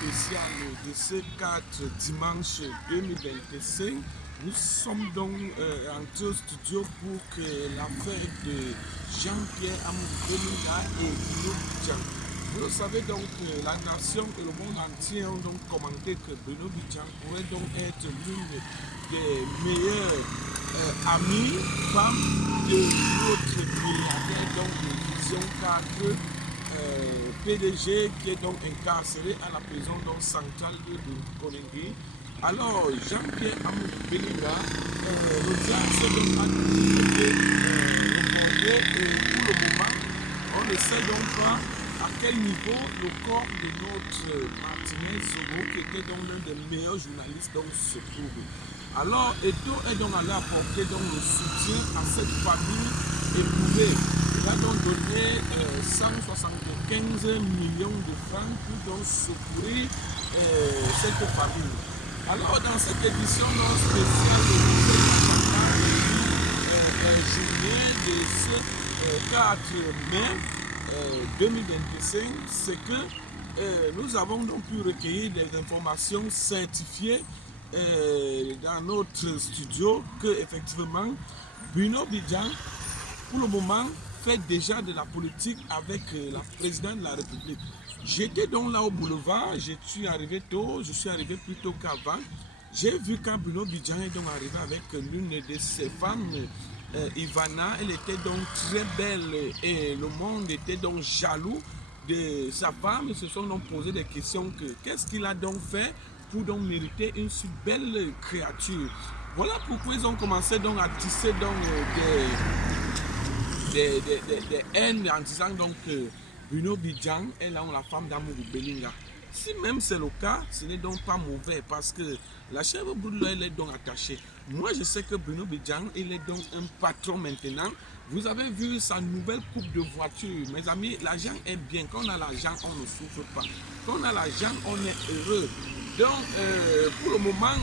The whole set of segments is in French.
spécial de ce 4 dimanche 2025. Nous sommes donc en studio pour que la fête de Jean-Pierre Amour et Bruno Bidjan. Vous le savez donc que la nation et le monde entier ont donc commenté que Bruno Bidjan pourrait donc être l'une des meilleures amies, femmes de notre milliardaire, donc de Vision 4. PDG qui est donc incarcéré à la prison donc centrale de Koningui. Alors, Jean-Pierre Amour Belinga, l'audience est donc activité et pour le moment, on ne sait donc pas à quel niveau le corps de notre Martinez Zogo, qui était donc l'un des meilleurs journalistes, donc, se trouve. Alors, Edo est donc allé apporter donc le soutien à cette famille éprouvée. Il a donc donné 175 millions de francs pour donc secourir cette famille. Alors, dans cette édition spéciale de juillet de ce 4 mai 2025, c'est que nous avons donc pu recueillir des informations certifiées dans notre studio que effectivement Bruno Bidjan, pour le moment, fait déjà de la politique avec la présidente de la République. J'étais donc là au boulevard, je suis arrivé tôt, je suis arrivé plus tôt qu'avant. J'ai vu quand Bruno Bidjan est donc arrivé avec l'une de ses femmes, Ivana. Elle était donc très belle et le monde était donc jaloux de sa femme. Ils se sont donc posé des questions que qu'est-ce qu'il a donc fait pour donc mériter une si belle créature. Voilà pourquoi ils ont commencé donc à tisser donc des haines en disant donc que Bruno Bidjan est là la femme d'Amour Belinga. Si même c'est le cas, ce n'est donc pas mauvais parce que la chèvre brûle, elle est donc attachée. Moi, je sais que Bruno Bidjan, il est donc un patron maintenant. Vous avez vu sa nouvelle coupe de voiture. Mes amis, l'argent est bien. Quand on a l'argent, on ne souffre pas. Quand on a l'argent, on est heureux. Donc, pour le moment,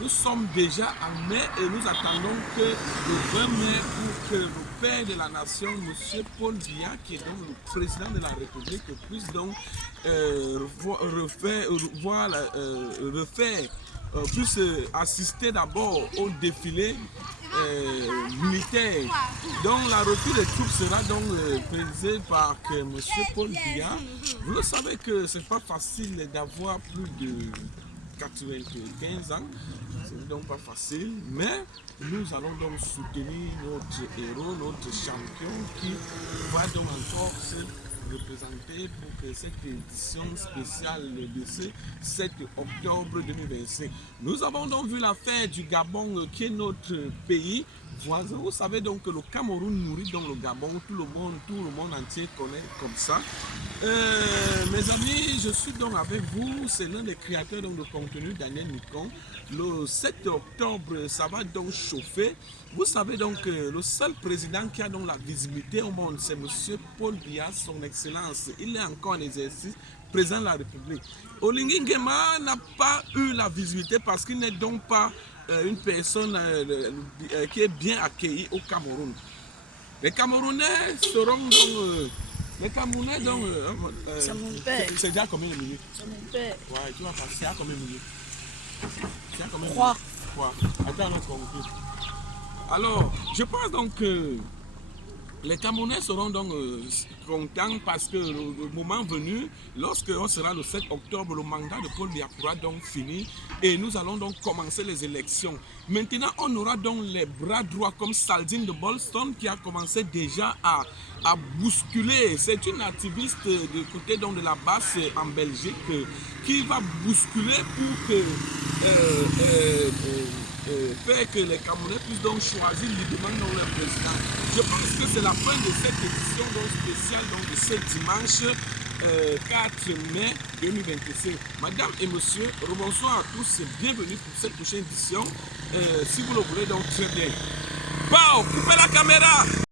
nous sommes déjà en mai et nous attendons que le 20 mai pour que le père de la nation, M. Paul Biya, qui est donc le président de la République, puisse donc puisse assister d'abord au défilé militaire. Donc la retour des troupes sera donc présidée par M. Paul Biya. Vous le savez que c'est pas facile d'avoir plus de 95 ans, c'est donc pas facile, mais nous allons donc soutenir notre héros, notre champion qui va donc encore se représenter pour que cette édition spéciale de ce 7 octobre 2025. Nous avons donc vu l'affaire du Gabon qui est notre pays voisin. Vous savez donc que le Cameroun nourrit donc le Gabon, tout le monde entier connaît comme ça. Mes amis, je suis donc avec vous, c'est l'un des créateurs donc, de contenu, Daniel Nicon. Le 7 octobre, ça va donc chauffer. Vous savez donc que le seul président qui a donc la visibilité au monde, c'est M. Paul Biya, son excellence. Il est encore en exercice, président de la République. Oligui Nguema n'a pas eu la visibilité parce qu'il n'est donc pas une personne qui est bien accueillie au Cameroun. Les Camerounais seront donc... les Camerounais donc... c'est mon père. C'est déjà combien de minutes? C'est mon père. Ouais, tu vas passer. C'est à combien de minutes? C'est à combien de 3. minutes? 3. Attends, notre conclure. Alors, je pense donc que les Camerounais seront donc contents parce que le moment venu, lorsque on sera le 7 octobre, le mandat de Paul Biya pourra donc finir et nous allons donc commencer les élections. Maintenant, on aura donc les bras droits comme Saldine de Bolston qui a commencé déjà à bousculer. C'est une activiste du côté donc de la basse en Belgique qui va bousculer pour que faire que les Camerounais puissent donc choisir librement leur président. Je pense que c'est la fin de cette édition donc spéciale donc de ce dimanche 4 mai 2025. Madame et monsieur, rebonsoir à tous et bienvenue pour cette prochaine édition. Si vous le voulez donc très bien. Bao, coupez la caméra!